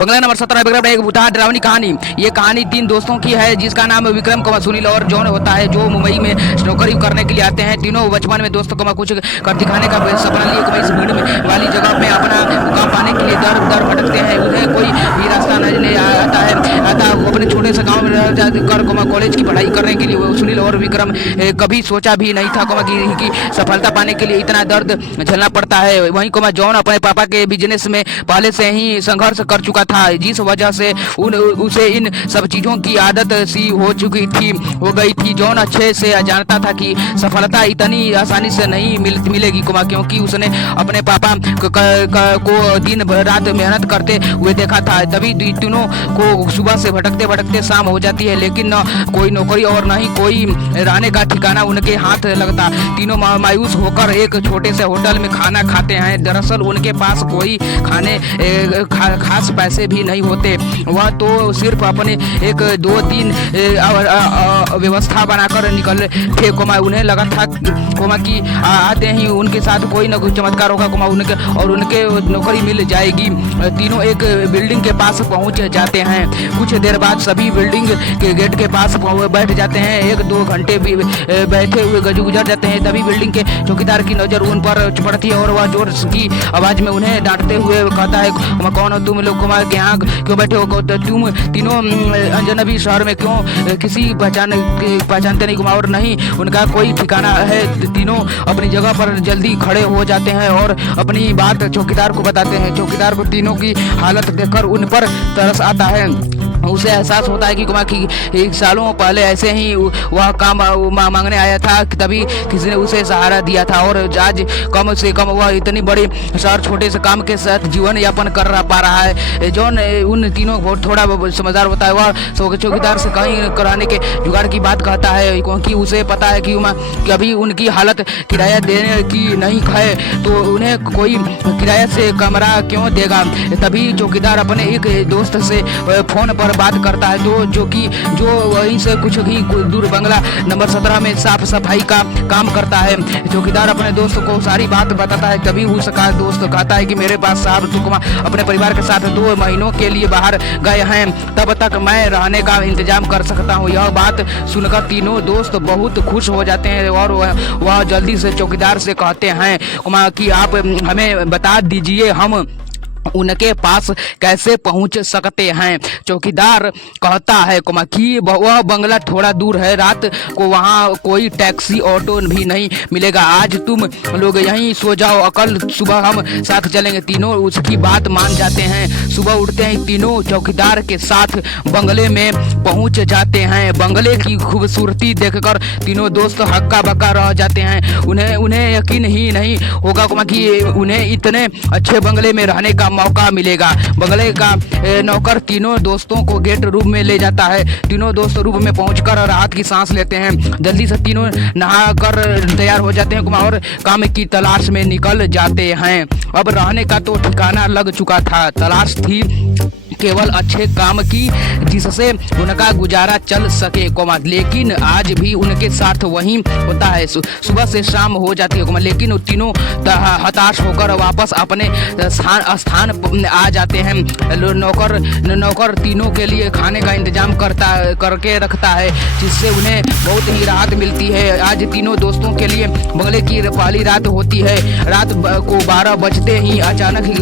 बंगला number 17 Vikram एक भूतहा डरावनी कहानी। ये कहानी 3 दोस्तों की है जिसका नाम विक्रम, सुनील और जॉन होता है, जो मुंबई में नौकरी करने के लिए आते हैं। तीनों बचपन में दोस्तों को कुछ कर दिखाने का सपना लिए इस भीड़ में वाली जगह में अपना मुकाम पाने के लिए दर दर भटकते हैं। उन्हें कोई भी रास्ता नहीं आता है। अपने छोटे से गाँव में कर कॉलेज की पढ़ाई करने के लिए सुनील और विक्रम कभी सोचा भी नहीं था कि सफलता पाने के लिए इतना दर्द झेलना पड़ता है। वहीं जॉन अपने पापा के बिजनेस में पहले से ही संघर्ष कर चुका था, जिस वजह से उसे इन सब चीजों की आदत सी हो गई थी। जॉन अच्छे से जानता था कि सफलता इतनी आसानी से नहीं मिलेगी, क्योंकि उसने अपने पापा को दिन रात मेहनत करते हुए देखा था। तभी तीनों को सुबह से भटकते भटकते शाम हो जाती है, लेकिन न कोई नौकरी और न ही कोई रहने का ठिकाना उनके हाथ लगता। तीनों मायूस होकर एक छोटे से होटल में खाना खाते हैं। दरअसल उनके पास कोई खास पैसे भी नहीं होते, वह तो सिर्फ अपने 1-2 दिन व्यवस्था बनाकर निकले थे। उन्हें लगा था कि आते ही उनके साथ कोई न कोई चमत्कार होगा उनके नौकरी मिल जाएगी। तीनों एक बिल्डिंग के पास पहुंच जाते हैं। कुछ देर बाद सभी बिल्डिंग के गेट के पास बैठ जाते हैं। 1-2 घंटे भी बैठे हुए गुजर जाते हैं। तभी बिल्डिंग के चौकीदार की नजर उन पर पड़ती है और वह जोर की आवाज में उन्हें डांटते हुए कहता है, कौन हो तुम लोग, यहाँ क्यों बैठे हो? तुम तीनों अजनबी शहर में क्यों किसी पहचानते नहीं और नहीं उनका कोई ठिकाना है। तीनों अपनी जगह पर जल्दी खड़े हो जाते हैं और अपनी बात चौकीदार को बताते हैं। चौकीदार को तीनों की हालत देखकर उन पर तरस आता है। उसे एहसास होता है कि सालों पहले ऐसे ही वह काम मांगने आया था, तभी किसी ने उसे सहारा दिया था और आज कम से कम वह इतनी बड़ी शहर छोटे से काम के साथ जीवन यापन कर पा रहा है। जॉन उन तीनों को थोड़ा समझदार होता है। वह चौकीदार से कहीं कराने के जुगाड़ की बात कहता है, क्योंकि उसे पता है कि अभी उनकी हालत किराया देने की नहीं है, तो उन्हें कोई किराया से कमरा क्यों देगा। तभी चौकीदार अपने एक दोस्त से फोन पर बात करता है, जो वहीं से कुछ ही दूर बंगला नंबर 17 में साफ सफाई का काम करता है। चौकीदार अपने दोस्त को सारी बात बताता है। तभी उसका दोस्त कहता है कि मेरे पास साहब तुम अपने परिवार के साथ 2 महीनों के लिए बाहर गए हैं, तब तक मैं रहने का इंतजाम कर सकता हूँ। यह बात सुनकर तीनों दोस्त बहुत खुश हो जाते हैं और वह जल्दी से चौकीदार से कहते हैं कि आप हमें बता दीजिए हम उनके पास कैसे पहुंच सकते हैं। चौकीदार कहता है कि वह बंगला थोड़ा दूर है, रात को वहां कोई टैक्सी ऑटो भी नहीं मिलेगा। आज तुम लोग यहीं सो जाओ, कल सुबह हम साथ चलेंगे। तीनों उसकी बात मान जाते हैं। सुबह उठते ही तीनों चौकीदार के साथ बंगले में पहुंच जाते हैं। बंगले की खूबसूरती देखकर तीनों दोस्त हक्का बक्का रह जाते हैं। उन्हें यकीन ही नहीं होगा कि उन्हें इतने अच्छे बंगले में रहने का मौका मिलेगा। बंगले का नौकर तीनों दोस्तों को गेट रूम में ले जाता है। तीनों दोस्त रूम में पहुंचकर राहत की सांस लेते हैं। जल्दी से तीनों नहाकर तैयार हो जाते हैं और काम की तलाश में निकल जाते हैं। अब रहने का तो ठिकाना लग चुका था, तलाश थी केवल अच्छे काम की जिससे उनका गुजारा चल सके, लेकिन आज भी उनके साथ वही होता है। सुबह से शाम हो जाती है, लेकिन तीनों हताश होकर वापस अपने स्थान आ जाते हैं। नौकर तीनों के लिए खाने का इंतजाम करके रखता है, जिससे उन्हें बहुत ही राहत मिलती है। आज तीनों दोस्तों के लिए बंगले की पहली रात होती है। रात को 12 बजते ही अचानक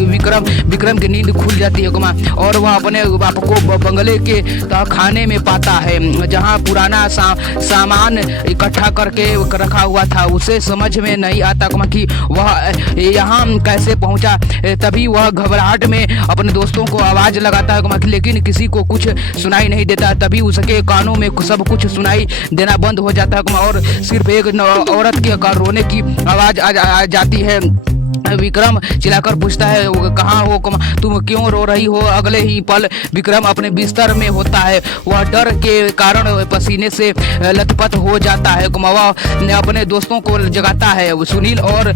विक्रम की नींद खुल जाती है और वह अपने बाप को बंगले के खाने में पाता है, जहां पुराना सामान इकट्ठा करके रखा हुआ था। उसे समझ में नहीं आता कि वह यहाँ कैसे पहुंचा। तभी वह घबराहट में अपने दोस्तों को आवाज लगाता है, लेकिन किसी को कुछ सुनाई नहीं देता। तभी उसके कानों में सब कुछ सुनाई देना बंद हो जाता है और सिर्फ एक औरत के रोने की आवाज आ जाती है। विक्रम चिल्लाकर पूछता है, कहाँ हो तुम, क्यों रो रही हो? अगले ही पल विक्रम अपने बिस्तर में होता है। वह डर के कारण पसीने से लथपथ हो जाता है। वह अपने दोस्तों को जगाता है। सुनील और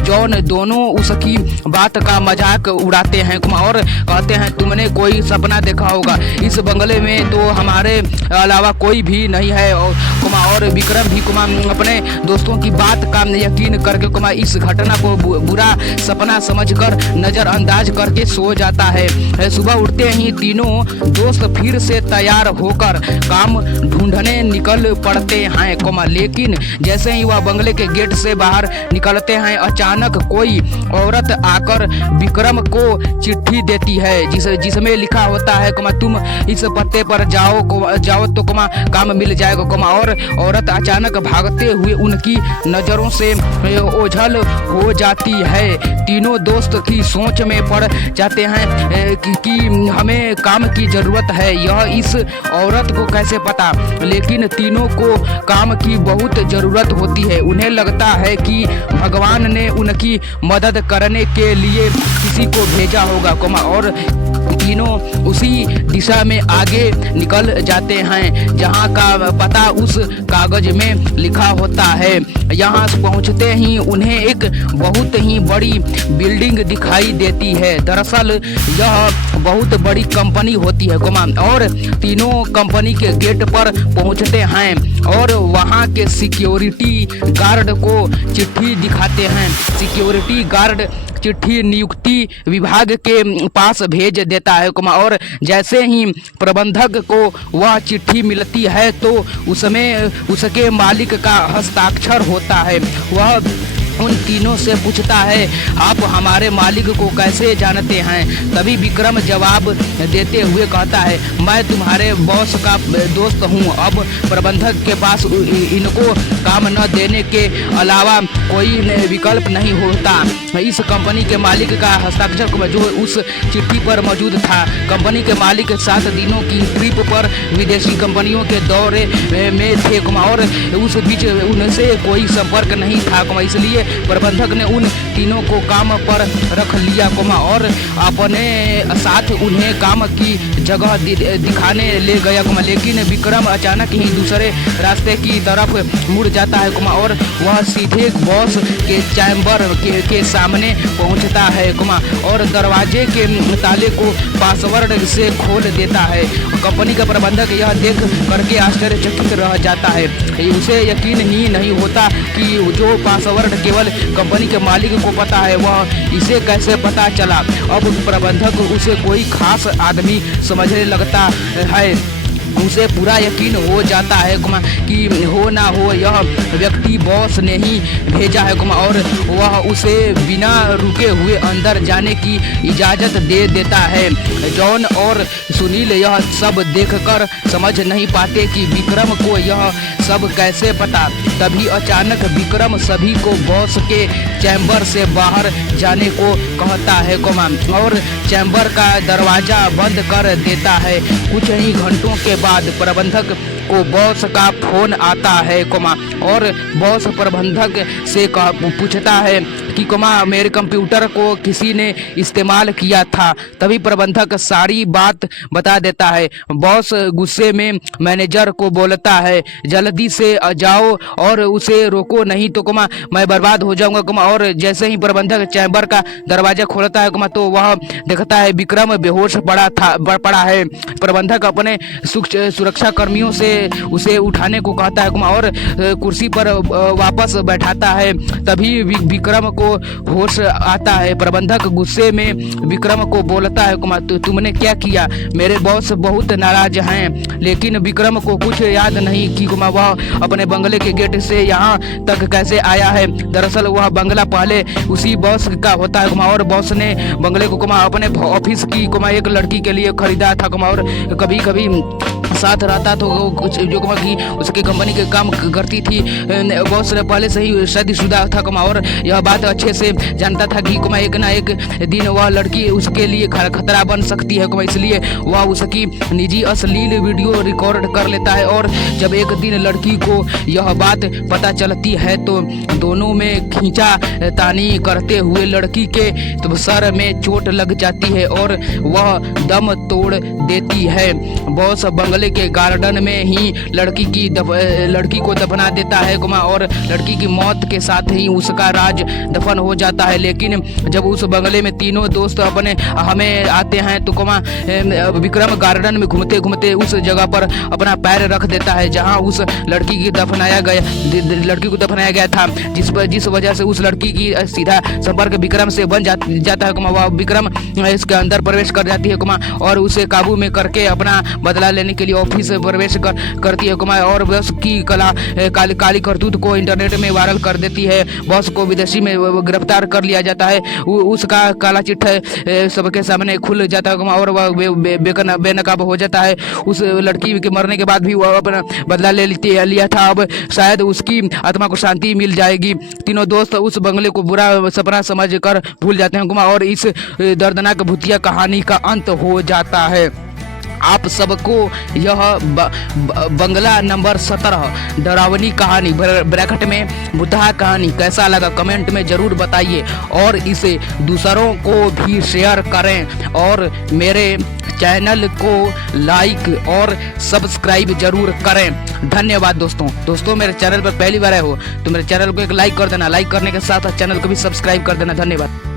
जॉन दोनों उसकी बात का मजाक उड़ाते हैं और कहते हैं, तुमने कोई सपना देखा होगा, इस बंगले में तो हमारे अलावा कोई भी नहीं है। और विक्रम भी अपने दोस्तों की बात का यकीन करके इस घटना को बुरा सपना समझकर नजरअंदाज करके सो जाता है। सुबह उठते ही तीनों दोस्त फिर से तैयार होकर काम ढूंढने निकल पड़ते हैं, लेकिन जैसे ही वह बंगले के गेट से बाहर निकलते हैं अचानक कोई औरत आकर विक्रम को चिट्ठी देती है जिसमें लिखा होता है तुम इस पत्ते पर जाओ तो काम मिल जाएगा, और औरत अचानक भागते हुए उनकी नजरों से ओझल हो जाती है। तीनों दोस्त की सोच में पड़ जाते हैं कि हमें काम की जरूरत है, यह इस औरत को कैसे पता, लेकिन तीनों को काम की बहुत जरूरत होती है। उन्हें लगता है कि भगवान ने उनकी मदद करने के लिए किसी को भेजा होगा, और तीनों उसी दिशा में आगे निकल जाते हैं जहां का पता उस कागज में लिखा होता है। यहां पहुंचते ही उन्हें एक बहुत ही बड़ी बिल्डिंग दिखाई देती है। दरअसल यह बहुत बड़ी कंपनी होती है, और तीनों कंपनी के गेट पर पहुंचते हैं और वहां के सिक्योरिटी गार्ड को चिट्ठी दिखाते हैं। सिक्योरिटी गार्ड चिट्ठी नियुक्ति विभाग के पास भेज देता है, और जैसे ही प्रबंधक को वह चिट्ठी मिलती है तो उसमें उसके मालिक का हस्ताक्षर होता है। वह उन तीनों से पूछता है आप हमारे मालिक को कैसे जानते हैं। तभी विक्रम जवाब देते हुए कहता है मैं तुम्हारे बॉस का दोस्त हूं। अब प्रबंधक के पास इनको काम न देने के अलावा कोई विकल्प नहीं होता। इस कंपनी के मालिक का हस्ताक्षर जो उस चिट्ठी पर मौजूद था। कंपनी के मालिक 7 दिनों की ट्रिप पर विदेशी कंपनियों के दौरे में थे, और उस बीच उनसे कोई संपर्क नहीं था, इसलिए प्रबंधक ने उन तीनों को काम पर रख लिया, और अपने साथ उन्हें काम की जगह दिखाने ले गया, लेकिन विक्रम अचानक ही दूसरे रास्ते की तरफ मुड़ जाता है, और वह सीधे बॉस के चैम्बर के सामने पहुंचता है, और दरवाजे के ताले को पासवर्ड से खोल देता है। कंपनी का प्रबंधक यह देख करके आश्चर्यचकित रह जाता है। उसे यकीन ही नहीं होता कि जो पासवर्ड केवल कंपनी के मालिक को पता है वह इसे कैसे पता चला। अब प्रबंधक उसे कोई खास आदमी समझने लगता है। उसे पूरा यकीन हो जाता है कि हो ना हो यह व्यक्ति बॉस ने ही भेजा है, और वह उसे बिना रुके हुए अंदर जाने की इजाज़त दे देता है। जॉन और सुनील यह सब देखकर समझ नहीं पाते कि विक्रम को यह सब कैसे पता। तभी अचानक विक्रम सभी को बॉस के चैम्बर से बाहर जाने को कहता है, और चैम्बर का दरवाज़ा बंद कर देता है। कुछ ही घंटों के बाद प्रबंधक को बॉस का फोन आता है, और बॉस प्रबंधक से पूछता है कि मेरे कंप्यूटर को किसी ने इस्तेमाल किया था। तभी प्रबंधक सारी बात बता देता है। बॉस गुस्से में मैनेजर को बोलता है जल्दी से जाओ और उसे रोको, नहीं तो मैं बर्बाद हो जाऊंगा। और जैसे ही प्रबंधक चैम्बर का दरवाजा खोलता है तो वह देखता है विक्रम बेहोश पड़ा है। प्रबंधक अपने सुरक्षा कर्मियों से उसे उठाने को कहता है, और कुर्सी पर वापस बैठाता है। तभी विक्रम को होश आता है। प्रबंधक गुस्से में विक्रम को बोलता है तुमने क्या किया, मेरे बॉस बहुत नाराज हैं। लेकिन विक्रम को कुछ याद नहीं कि वह अपने बंगले के गेट से यहाँ तक कैसे आया है। दरअसल वह बंगला पहले उसी बॉस का होता है, और बॉस ने बंगले को अपने ऑफिस की एक लड़की के लिए खरीदा था, और कभी कभी साथ रहता तो कुछ जो कि उसकी कंपनी के काम करती थी। बॉस ने पहले से ही शादीशुदा था, और यह बात अच्छे से जानता था कि एक ना एक दिन वह लड़की उसके लिए खतरा बन सकती है, इसलिए वह उसकी निजी अश्लील वीडियो रिकॉर्ड कर लेता है। और जब एक दिन लड़की को यह बात पता चलती है तो दोनों में खींचा तानी करते हुए लड़की के तो सर में चोट लग जाती है और वह दम तोड़ देती है। बॉस बंगले बंगले के गार्डन में ही लड़की को दफना देता है और लड़की की मौत के साथ ही उसका राज दफन हो जाता है। लेकिन जब उस बंगले में तीनों दोस्त हमें आते हैं तो विक्रम गार्डन में घूमते घूमते उस जगह पर अपना पैर रख देता है जहां उस लड़की को दफनाया गया था, जिस वजह से उस लड़की की सीधा संपर्क विक्रम से बन जाता है। वह विक्रम इसके अंदर प्रवेश कर जाती है और उसे काबू में करके अपना बदला लेने के लिए ऑफिस प्रवेश करती है और बॉस की काली करतूत को इंटरनेट में वायरल कर देती है। बॉस को विदेशी में गिरफ्तार कर लिया जाता है। उसका काला चिट्ठा सबके सामने खुल जाता है और वह बेनकाब हो जाता है। उस लड़की के मरने के बाद भी वह अपना बदला लिया था। अब शायद उसकी आत्मा को शांति मिल जाएगी। तीनों दोस्त उस बंगले को बुरा सपना समझ कर भूल जाते हैं और इस दर्दनाक भूतिया कहानी का अंत हो जाता है। आप सबको यह बंगला नंबर 17 डरावनी कहानी ब्रैकेट में बुद्धा कहानी कैसा लगा कमेंट में ज़रूर बताइए और इसे दूसरों को भी शेयर करें और मेरे चैनल को लाइक और सब्सक्राइब जरूर करें। धन्यवाद दोस्तों मेरे चैनल पर पहली बार आए हो तो मेरे चैनल को एक लाइक कर देना। लाइक करने के साथ चैनल को भी सब्सक्राइब कर देना। धन्यवाद।